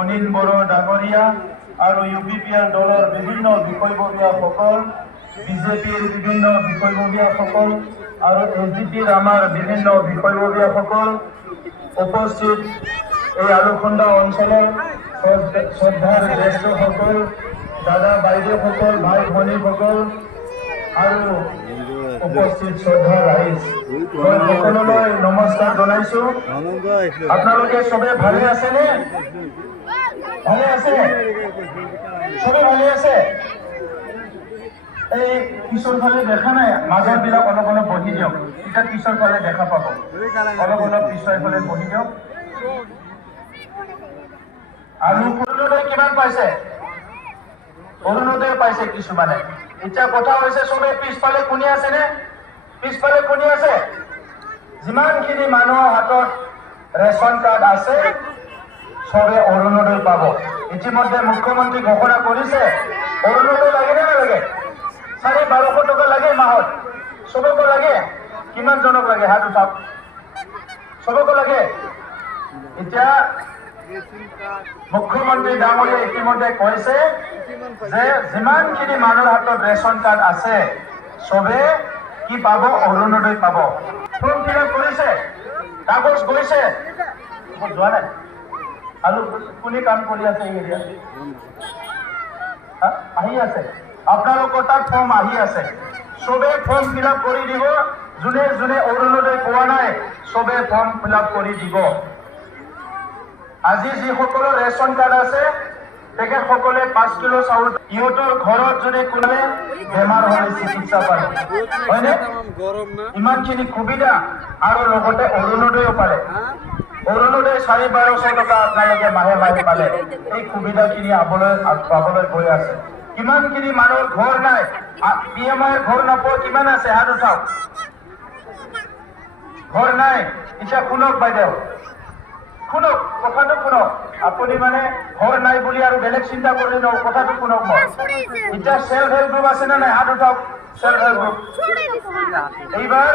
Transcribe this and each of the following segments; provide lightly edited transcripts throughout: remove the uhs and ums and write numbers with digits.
অনিল বড়ো ডাঙৰীয়া আৰু UPPR দলৰ বিভিন্ন বিষয়ববীয়াসকল, বিজেপিৰ বিভিন্ন বিষয়ববীয়াসকল আৰু SDPৰ আমাৰ বিভিন্ন বিষয়ববীয়াসকল উপস্থিত এই আলুখন্দা অঞ্চলৰ শ্ৰদ্ধাৰ জ্যেষ্ঠসকল, দাদা বাইদেউসকল, ভাই ভনীসকল আৰু উপস্থিত শ্ৰদ্ধা ৰাইজ, মই সকলোলৈ নমস্কাৰ জনাইছো। আপোনালোকে সবে ভালে আছেনে? ভালে আছে? সবে ভালে আছে? এই কিশোৰ ফালে দেখা নাই, মাজৰ বিলাক অলপ অলপ বহি দিয়ক, এতিয়া কিশোৰ ফালে দেখা পাব। অলপ অলপ পিছৰ ফালে বহি দিয়ক। আলু অৰুণোদয় কিমান পাইছে? অৰুণোদয় পাইছে কিছুমানে। এতিয়া কথা হৈছে সবে পিছফালে শুনি আছেনে? পিছফালে শুনি আছে? যিমানখিনি মানুহৰ হাতত ৰেচন কাৰ্ড আছে সবে অৰুণোদয় পাব। ইতিমধ্যে মুখ্যমন্ত্ৰী ঘোষণা কৰিছে। অৰুণোদয় লাগে নে নালাগে? 1200 টকা লাগে মাহত। সবকে লাগে? কিমান জনক লাগে হাত উঠাওক। সবকে লাগে? এতিয়া মুখ্যমন্ত্ৰী ডাঙৰীয়া ইতিমধ্যে কৈছে যে যিমানখিনি মানুহৰ হাতত ৰেচন কাৰ্ড আছে সবে কি পাব? অৰুণোদয় পাব। ফৰ্ম ফিল আপ কৰিছে? কাগজ গৈছে? যোৱা নাই? আৰু কোনে কাম কৰি আছে এই এৰিয়াত? আহি আছে? আপোনালোকৰ তাত ফৰ্ম আহি আছে। সবে ফৰ্ম ফিল আপ কৰি দিব। যোনে যোনে অৰুণোদয় পোৱা নাই সবে ফৰ্ম ফিল আপ কৰি দিব। আজি যিসকলৰ ৰেচন কাৰ্ড আছে তেখেতসকলে 5 কিলো চাউল, ইহঁতৰ ঘৰত যদি কোনোৱে বেমাৰ হ'লে চিকিৎসা পায়, হয়নে? ইমানখিনি সুবিধা আৰু লগতে অৰুণোদয়ো পালে। অৰুণোদয় 1250 টকা আপোনালোকে মাহে মাহে পালে। এই সুবিধাখিনি পাবলৈ গৈ আছে। কিমানখিনি মানুহৰ ঘৰ নাই? PMIৰ ঘৰ নাপোৱা কিমান আছে? হাত উঠাওক। ঘৰ নাই? এতিয়া শুনক বাইদেউ, শুনক, কথাটো শুনক। আপুনি মানে ঘৰ নাই বুলি আৰু বেলেগ চিন্তা কৰি লওক, কথাটো শুনক। মই এতিয়া সেল্ফ হেল্প গ্ৰুপ আছে নে নাই? হাত উঠাওক। সেল্ফ হেল্প গ্ৰুপ এইবাৰ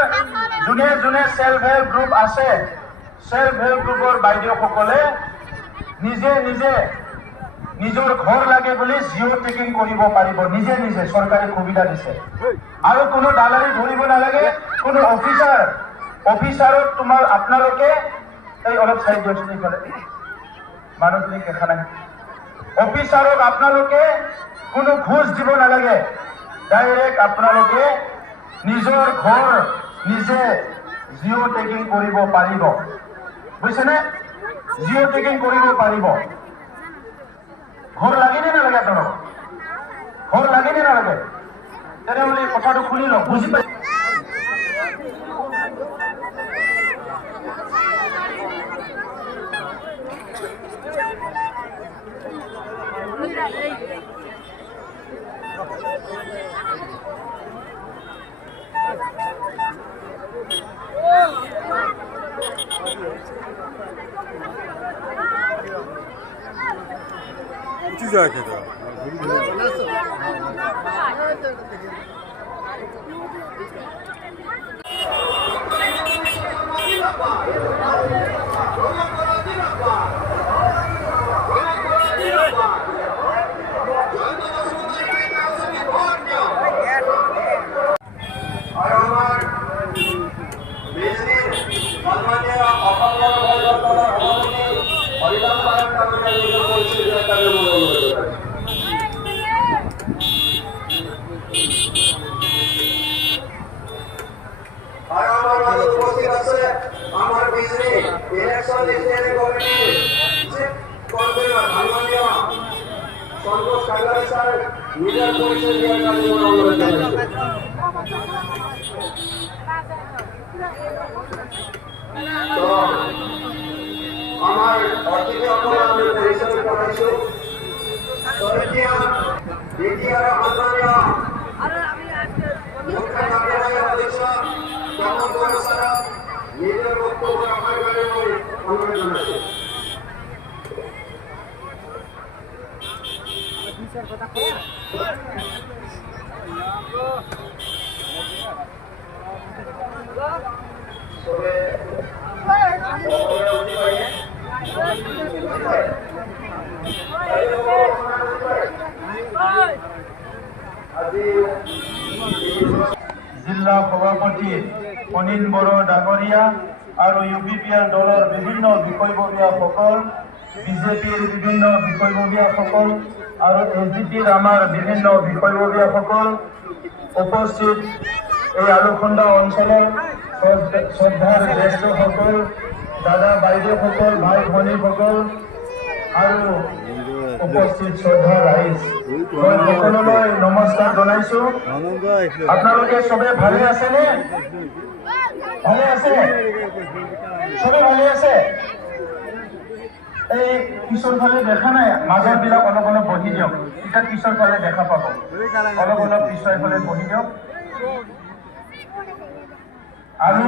যোনে যোনে সেল্ফ হেল্প গ্ৰুপ আছে, সেল্ফ হেল্প গ্ৰুপৰ বাইদেউসকলে নিজে নিজে নিজৰ ঘৰ লাগে বুলি জিঅ' টেকিং কৰিব পাৰিব। নিজে নিজে চৰকাৰী সুবিধা দিছে। আৰু কোনো দালালি ধৰিব নালাগে। কোনো অফিচাৰত আপোনালোকে এই অলপ চাইড দিয়কচোন, এইফালে মানুহখিনি দেখা নাই। অফিচাৰক আপোনালোকে কোনো ঘুষ দিব নালাগে। ডাইৰেক্ট আপোনালোকে নিজৰ ঘৰ নিজে জিঅ' টেকিং কৰিব পাৰিব। বুজিছেনে? জিঅ' টেকিং কৰিব পাৰিব। ঘৰ লাগে নে নালাগে? আপোনালোক ঘৰ লাগে নে নালাগে? তেনেহ'লে কথাটো শুনি লওক, বুজি পাই? Güzel kadar. সন্তোষ কাগড়ি স্যার নিজের পরিচয় দেওয়ার জন্য অনুরোধ জানাচ্ছি। তো আমার অতিথি অপরাধ আমি পরিচয় করাইছো। তৃতীয় দ্বিতীয় আন্দোলন মুখ্য কার্যালয় অধ্যক্ষ তমন স্যার নিজের বক্তব্য রাখার জন্য অনুরোধ জানাচ্ছি। কথা কয়া সবে জিলা সভাপতি অনিল বড়ো ডাঙৰীয়া আৰু UPPR দলৰ বিভিন্ন বিষয়ববীয়াসকল, বিজেপিৰ বিভিন্ন বিষয়ববীয়াসকল আৰু SDPৰ আমাৰ বিভিন্ন বিষয়ববীয়াসকল উপস্থিত এই আলুখন্দা অঞ্চলৰ শ্ৰদ্ধাৰ জ্যেষ্ঠসকল, দাদা বাইদেউসকল, ভাই ভনীসকল আৰু উপস্থিত শ্ৰদ্ধা ৰাইজ, মই সকলোলৈ নমস্কাৰ জনাইছো। আপোনালোকে চবে ভালে আছেনে? ভালে আছে? চবে ভালে আছে? এই পিছৰ ফালে দেখা নাই, মাজৰ বিলাক অলপ অলপ বহি দিয়ক, এতিয়া পিছৰ ফালে দেখা পাব, অলপ অলপ পিছৰ ফালে বহি দিয়ক। আৰু